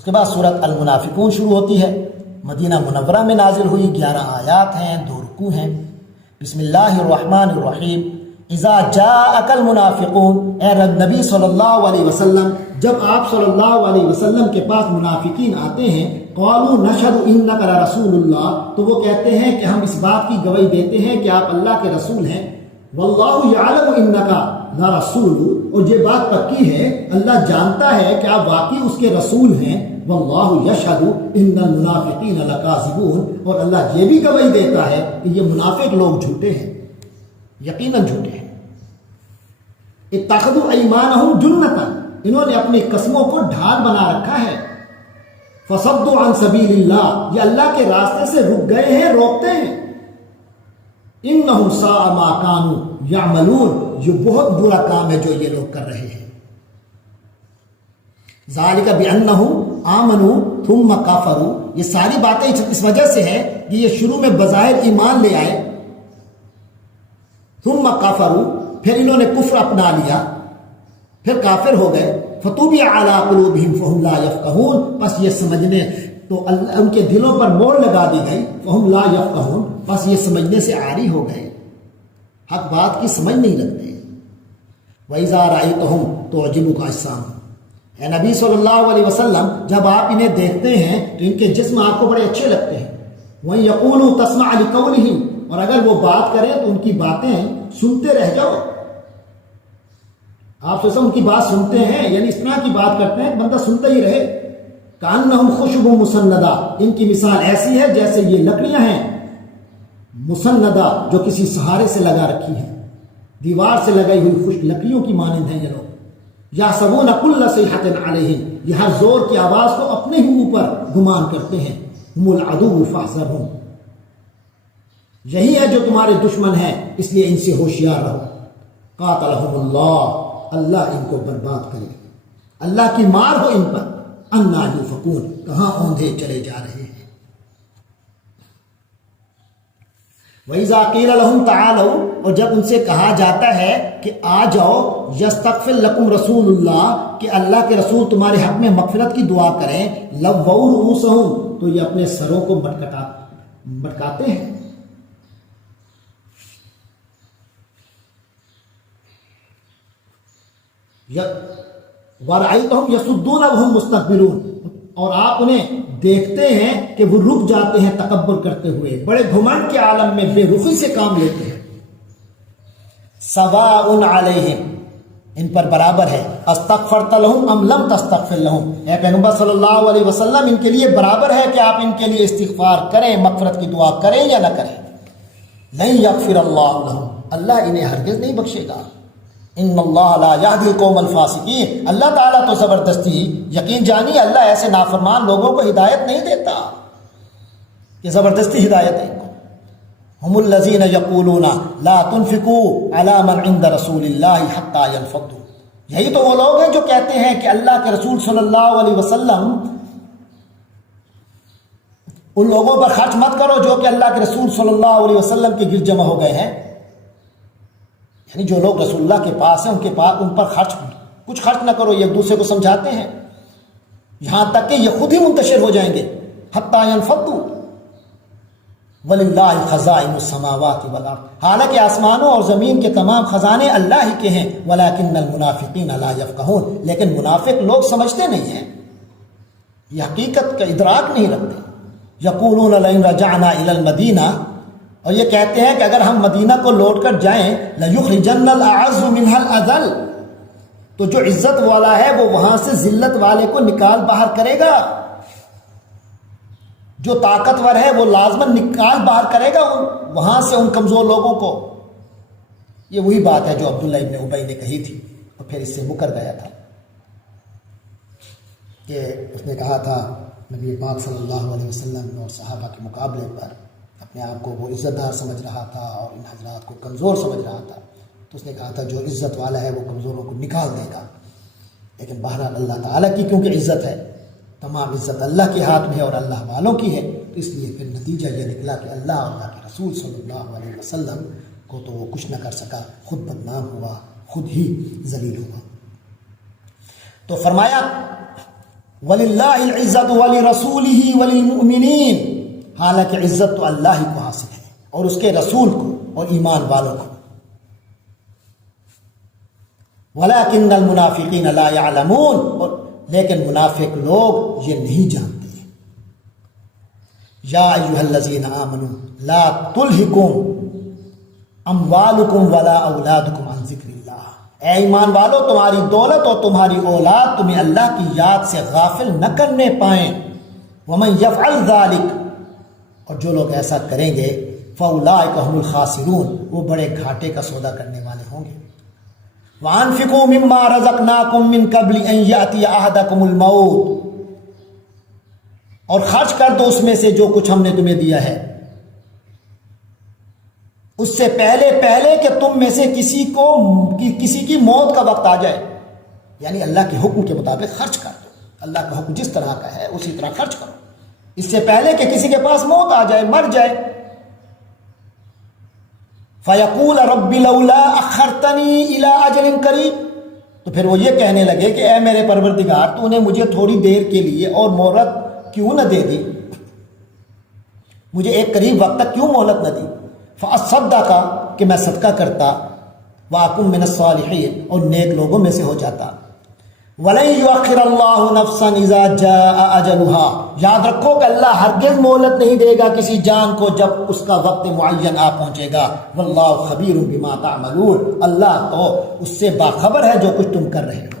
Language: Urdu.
اس کے بعد سورۃ المنافقون شروع ہوتی ہے، مدینہ منورہ میں نازل ہوئی، 11 آیات ہیں، 2 رکوع ہیں۔ بسم اللہ الرحمن الرحیم۔ اذا جاءک المنافقون، اے نبی صلی اللہ علیہ وسلم جب آپ صلی اللہ علیہ وسلم کے پاس منافقین آتے ہیں، قالوا نشهد انک لرسول اللہ، تو وہ کہتے ہیں کہ ہم اس بات کی گواہی دیتے ہیں کہ آپ اللہ کے رسول ہیں، واللہ یعلم انک لرسول، اور یہ بات پکی ہے اللہ جانتا ہے کہ آپ واقعی اس کے رسول ہیں، واللہ یشہد ان المنافقین لکاذبون، اور اللہ یہ بھی گواہی دیتا ہے کہ یہ منافق لوگ جھوٹے ہیں، یقیناً جھوٹے ہیں۔ اتخذوا ایمانہم جنۃ، انہوں نے اپنی قسموں کو ڈھال بنا رکھا ہے، فصدوا عن سبیل اللہ، یہ اللہ کے راستے سے رک گئے ہیں، روکتے ہیں، انہم ساء ما کانوا یعملون، یہ بہت برا کام ہے جو یہ لوگ کر رہے ہیں۔ ذالک بانہم آمنوا ثم کفروا، یہ ساری باتیں اس وجہ سے ہے کہ یہ شروع میں بظاہر ایمان لے آئے، ثم کفروا، پھر انہوں نے کفر اپنا لیا، پھر کافر ہو گئے، فطبع علی قلوبہم فہم لا یفقہون، پس یہ سمجھنے تو ان کے دلوں پر مہر لگا دی گئی، فہم لا یفقہون، پس یہ سمجھنے سے عاری ہو گئے، حق بات کی سمجھ نہیں رکھتے۔ وَإِذَا رَأَيْتَهُمْ تُعْجِبُكَ أَجْسَامُهُمْ، اے نبی صلی اللہ علیہ وسلم جب آپ انہیں دیکھتے ہیں تو ان کے جسم آپ کو بڑے اچھے لگتے ہیں، وَإِن يَقُولُوا تَسْمَعْ لِقَوْلِهِمْ، اور اگر وہ بات کریں تو ان کی باتیں سنتے رہ جاؤ، آپ سے ان کی بات سنتے ہیں، یعنی اس طرح کی بات کرتے ہیں بندہ سنتا ہی رہے۔ کأنہم خشب مسندہ، ان کی مثال ایسی ہے جیسے یہ لکڑیاں ہیں مسندہ جو کسی سہارے سے لگا رکھی ہیں، دیوار سے لگائی ہوئی خشک لکڑیوں کی مانند ہیں یہ لوگ۔ یحسبون کل صیحۃ علیہم، یہ ہر زور کی آواز کو اپنے ہی اوپر گمان کرتے ہیں، ہم العدو فاحذرہم، یہی ہے جو تمہارے دشمن ہیں اس لیے ان سے ہوشیار رہو۔ قاتلہم اللہ، اللہ ان کو برباد کرے، اللہ کی مار ہو ان پر، انا یؤفکون، کہاں اوندھے چلے جا رہے ہیں۔ وَإِذَا قِيلَ لَهُمْ تَعَالَوْا، اور جب ان سے کہا جاتا ہے کہ آ جاؤ، یستغفر لکم رسول اللہ، کہ اللہ کے رسول تمہارے حق میں مغفرت کی دعا کریں، لووا رؤوسہم، تو یہ اپنے سروں کو مٹکاتے ہیں۔ وَرَأَيْتَهُمْ يَصُدُّونَ وَهُمْ مُسْتَكْبِرُونَ، اور آپ انہیں دیکھتے ہیں کہ وہ رک جاتے ہیں تکبر کرتے ہوئے، بڑے گھمنڈ کے عالم میں بے رخی سے کام لیتے ہیں۔ سواء علیہم، ان پر برابر ہے، استغفرت لہم ام لم تستغفر لہم، اے پیغمبر صلی اللہ علیہ وسلم ان کے لیے برابر ہے کہ آپ ان کے لیے استغفار کریں، مغفرت کی دعا کریں یا نہ کریں۔ لن یغفر اللہ لہم، اللہ انہیں ہرگز نہیں بخشے گا۔ ان اللہ لا یہدی القوم الفاسقین، اللہ تعالیٰ تو زبردستی، یقین جانی اللہ ایسے نافرمان لوگوں کو ہدایت نہیں دیتا کہ زبردستی ہدایت ہے ان کو۔ ہم الذین یقولون لا تنفقوا علی من عند رسول اللہ حتی ينفضوا، یہی تو وہ لوگ ہیں جو کہتے ہیں کہ اللہ کے رسول صلی اللہ علیہ وسلم ان لوگوں پر خرچ مت کرو جو کہ اللہ کے رسول صلی اللہ علیہ وسلم کے گرد جمع ہو گئے ہیں، یعنی جو لوگ رسول اللہ کے پاس ہیں ان پر کچھ خرچ نہ کرو، یہ ایک دوسرے کو سمجھاتے ہیں، یہاں تک کہ یہ خود ہی منتشر ہو جائیں گے، حتی ينفضوا، وَلِلَّهِ خَزَائِنُ السَّمَاوَاتِ وَالْأَرْضِ، حالانکہ آسمانوں اور زمین کے تمام خزانے اللہ ہی کے ہیں، وَلَكِنَّ الْمُنَافِقِينَ لَا يَفْقَهُونَ، لیکن منافق لوگ سمجھتے نہیں ہیں، یہ حقیقت کا ادراک نہیں رکھتے۔ یقولون لئن رجعنا إِلَى الْمَدِينَةِ، اور یہ کہتے ہیں کہ اگر ہم مدینہ کو لوٹ کر جائیں، لَيُخْرِجَنَّ الْأَعَزُّ مِنْهَا الْأَذَلَّ، تو جو عزت والا ہے وہ وہاں سے ذلت والے کو نکال باہر کرے گا، جو طاقتور ہے وہ لازماً نکال باہر کرے گا وہاں سے ان کمزور لوگوں کو۔ یہ وہی بات ہے جو عبداللہ ابن ابی نے کہی تھی اور پھر اس سے مکر گیا تھا کہ اس نے کہا تھا نبی پاک صلی اللہ علیہ وسلم اور صحابہ کے مقابلے پر اپنے آپ کو وہ عزت دار سمجھ رہا تھا اور ان حضرات کو کمزور سمجھ رہا تھا، تو اس نے کہا تھا جو عزت والا ہے وہ کمزوروں کو نکال دے گا، لیکن بہرحال اللہ تعالیٰ کی کیونکہ عزت ہے، تمام عزت اللہ کے ہاتھ میں ہے اور اللہ والوں کی ہے، تو اس لیے پھر نتیجہ یہ نکلا کہ اللہ اور اللہ کے رسول صلی اللہ علیہ وسلم کو تو وہ کچھ نہ کر سکا، خود بدنام ہوا، خود ہی ذلیل ہوا۔ تو فرمایا وَلِلَّهِ الْعِزَّةُ وَلِرَسُولِهِ وَلِلْمُؤْمِنِينَ، حالانکہ عزت تو اللہ ہی کو حاصل ہے اور اس کے رسول کو اور ایمان والوں کو. وَلَكِنَّ الْمُنَافِقِينَ لَا يَعْلَمُونَ، لیکن منافق لوگ یہ نہیں جانتے. یا ایھا الذین آمنوا لا تلھکم اموالکم ولا اولادکم عن ذکر اللہ، اے ایمان والو تمہاری دولت اور تمہاری اولاد تمہیں اللہ کی یاد سے غافل نہ کرنے پائیں. ومن یفعل ذلک، اور جو لوگ ایسا کریں گے فاولئک هم الخاسرون، وہ بڑے گھاٹے کا سودا کرنے والے ہوں گے. وانفقوا مما رزقناکم من قبل ان یاتی احدکم الموت، اور خرچ کر دو اس میں سے جو کچھ ہم نے تمہیں دیا ہے اس سے پہلے کہ تم میں سے کسی کی موت کا وقت آ جائے. یعنی اللہ کے حکم کے مطابق خرچ کر دو، اللہ کا حکم جس طرح کا ہے اسی طرح خرچ کرو، اس سے پہلے کہ کسی کے پاس موت آ جائے، مر جائے. فَيَقُولَ رَبِّ لَوْلَا أَخَّرْتَنِي إِلَىٰ أَجَلٍ قَرِيبٍ، تو پھر وہ یہ کہنے لگے کہ اے میرے پروردگار تو نے مجھے تھوڑی دیر کے لیے اور مہلت کیوں نہ دے دی، مجھے ایک قریب وقت تک کیوں مہلت نہ دی. فَأَصَّدَّقَ، کہ میں صدقہ کرتا، وَأَكُن مِّنَ الصَّالِحِينَ، اور نیک لوگوں میں سے ہو جاتا. وَلَن يُؤَخِّرَ اللَّهُ نَفْسًا إِذَا جَاءَ أَجَلُهَا، یاد رکھو کہ اللہ ہرگز مہلت نہیں دے گا کسی جان کو جب اس کا وقت معین آ پہنچے گا. وَاللَّهُ خَبِيرٌ بِمَا تَعْمَلُونَ، اللہ تو اس سے باخبر ہے جو کچھ تم کر رہے ہو.